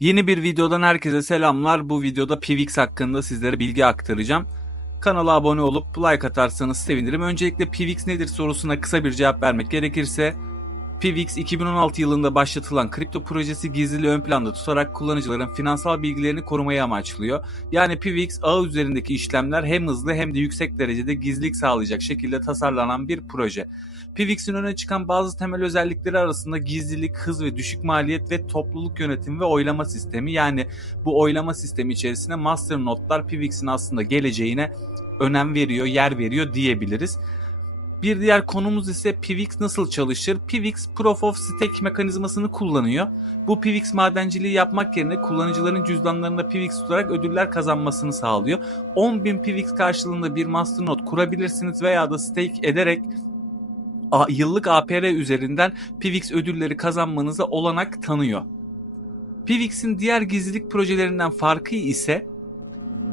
Yeni bir videodan herkese selamlar. Bu videoda Pivix hakkında sizlere bilgi aktaracağım. Kanala abone olup like atarsanız sevinirim. Öncelikle Pivix nedir sorusuna kısa bir cevap vermek gerekirse Pivix 2016 yılında başlatılan kripto projesi gizliliği ön planda tutarak kullanıcıların finansal bilgilerini korumayı amaçlıyor. Yani Pivix ağ üzerindeki işlemler hem hızlı hem de yüksek derecede gizlilik sağlayacak şekilde tasarlanan bir proje. Pivix'in öne çıkan bazı temel özellikleri arasında gizlilik, hız ve düşük maliyet ve topluluk yönetimi ve oylama sistemi. Yani bu oylama sistemi içerisinde masternodlar Pivix'in aslında geleceğine önem veriyor, yer veriyor diyebiliriz. Bir diğer konumuz ise Pivix nasıl çalışır? Pivix Proof of Stake mekanizmasını kullanıyor. Bu Pivix madenciliği yapmak yerine kullanıcıların cüzdanlarında Pivix tutarak ödüller kazanmasını sağlıyor. 10.000 Pivix karşılığında bir masternode kurabilirsiniz veya da stake ederek yıllık APR üzerinden Pivix ödülleri kazanmanıza olanak tanıyor. Pivix'in diğer gizlilik projelerinden farkı ise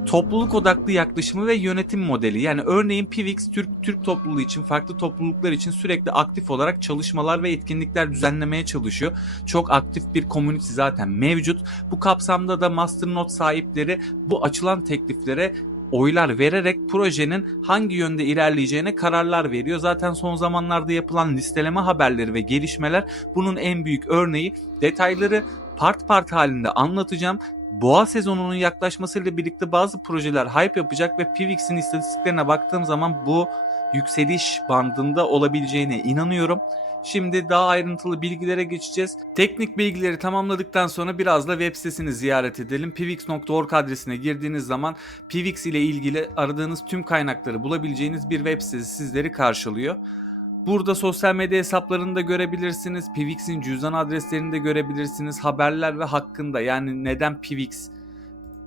topluluk odaklı yaklaşımı ve yönetim modeli. Yani örneğin Pivix Türk Türk topluluğu için farklı topluluklar için sürekli aktif olarak çalışmalar ve etkinlikler düzenlemeye çalışıyor. Çok aktif bir community zaten mevcut. Bu kapsamda da Masternode sahipleri bu açılan tekliflere oylar vererek projenin hangi yönde ilerleyeceğine kararlar veriyor. Zaten son zamanlarda yapılan listeleme haberleri ve gelişmeler bunun en büyük örneği. Detayları part part halinde anlatacağım. Boğa sezonunun yaklaşmasıyla birlikte bazı projeler hype yapacak ve Pivix'in istatistiklerine baktığım zaman bu yükseliş bandında olabileceğine inanıyorum. Şimdi daha ayrıntılı bilgilere geçeceğiz. Teknik bilgileri tamamladıktan sonra biraz da web sitesini ziyaret edelim. pivix.org adresine girdiğiniz zaman Pivix ile ilgili aradığınız tüm kaynakları bulabileceğiniz bir web sitesi sizleri karşılıyor. Burada sosyal medya hesaplarını da görebilirsiniz. Pivix'in cüzdan adreslerini de görebilirsiniz. Haberler ve hakkında yani neden Pivix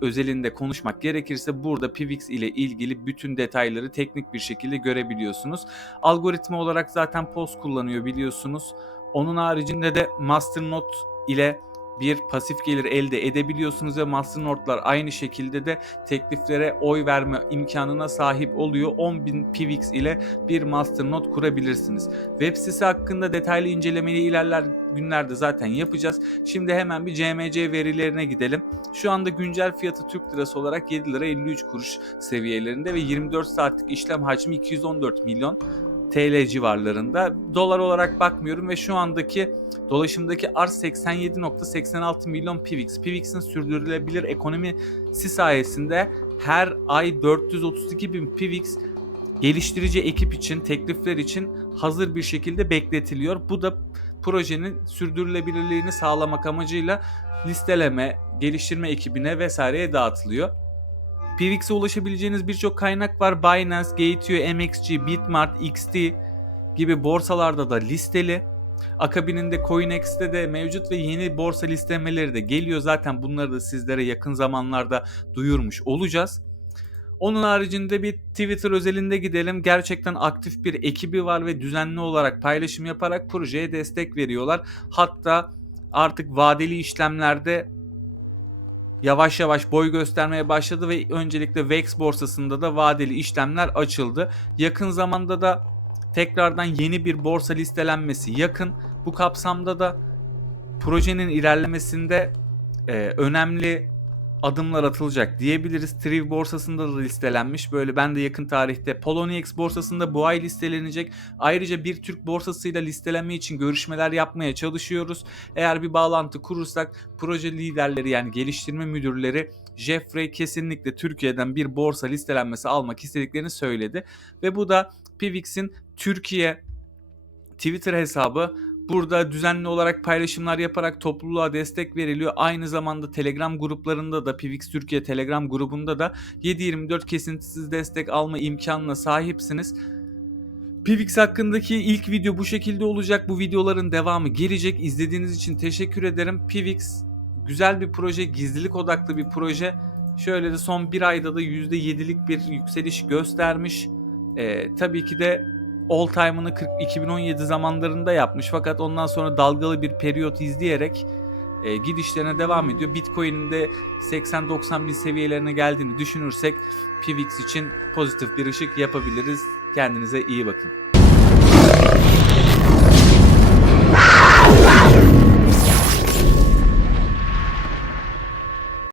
özelinde konuşmak gerekirse burada Pivix ile ilgili bütün detayları teknik bir şekilde görebiliyorsunuz. Algoritma olarak zaten POS kullanıyor biliyorsunuz. Onun haricinde de Masternode ile bir pasif gelir elde edebiliyorsunuz ve Masternode'lar aynı şekilde de tekliflere oy verme imkanına sahip oluyor. 10.000 Pivix ile bir Masternode kurabilirsiniz. Web sitesi hakkında detaylı incelemeyi ilerler günlerde zaten yapacağız. Şimdi hemen bir CMC verilerine gidelim. Şu anda güncel fiyatı Türk lirası olarak 7 lira 53 kuruş seviyelerinde ve 24 saatlik işlem hacmi 214 milyon TL civarlarında. Dolar olarak bakmıyorum ve şu andaki dolaşımdaki arz 87.86 milyon Pivix. Pivix'in sürdürülebilir ekonomisi sayesinde her ay 432 bin Pivix geliştirici ekip için, teklifler için hazır bir şekilde bekletiliyor. Bu da projenin sürdürülebilirliğini sağlamak amacıyla listeleme, geliştirme ekibine vesaireye dağıtılıyor. Pivix'e ulaşabileceğiniz birçok kaynak var. Binance, Gateway, MXG, Bitmart, XT gibi borsalarda da listeli. Akabininde CoinEx'te de mevcut ve yeni borsa listemeleri de geliyor. Zaten bunları da sizlere yakın zamanlarda duyurmuş olacağız. Onun haricinde bir Twitter özelinde gidelim. Gerçekten aktif bir ekibi var ve düzenli olarak paylaşım yaparak projeye destek veriyorlar. Hatta artık vadeli işlemlerde yavaş yavaş boy göstermeye başladı ve öncelikle VEX borsasında da vadeli işlemler açıldı. Yakın zamanda da tekrardan yeni bir borsa listelenmesi yakın. Bu kapsamda da projenin ilerlemesinde e, önemli adımlar atılacak diyebiliriz. Triv borsasında da listelenmiş. Böyle ben de yakın tarihte Poloniex borsasında bu ay listelenecek. Ayrıca bir Türk borsasıyla listelenme için görüşmeler yapmaya çalışıyoruz. Eğer bir bağlantı kurursak proje liderleri yani geliştirme müdürleri Jeffrey kesinlikle Türkiye'den bir borsa listelenmesi almak istediklerini söyledi. Ve bu da Pivix'in Türkiye Twitter hesabı Burada düzenli olarak paylaşımlar yaparak topluluğa destek veriliyor. Aynı zamanda Telegram gruplarında da Pivix Türkiye Telegram grubunda da 7/24 kesintisiz destek alma imkanına sahipsiniz. Pivix hakkındaki ilk video bu şekilde olacak. Bu videoların devamı gelecek. İzlediğiniz için teşekkür ederim. Pivix güzel bir proje, gizlilik odaklı bir proje. Şöyle de son bir ayda da %7'lik bir yükseliş göstermiş. Ee, tabii ki de all time'ını 40 2017 zamanlarında yapmış fakat ondan sonra dalgalı bir periyot izleyerek e, gidişlerine devam ediyor. Bitcoin'in de 80-90 bin seviyelerine geldiğini düşünürsek Pivix için pozitif bir ışık yapabiliriz. Kendinize iyi bakın.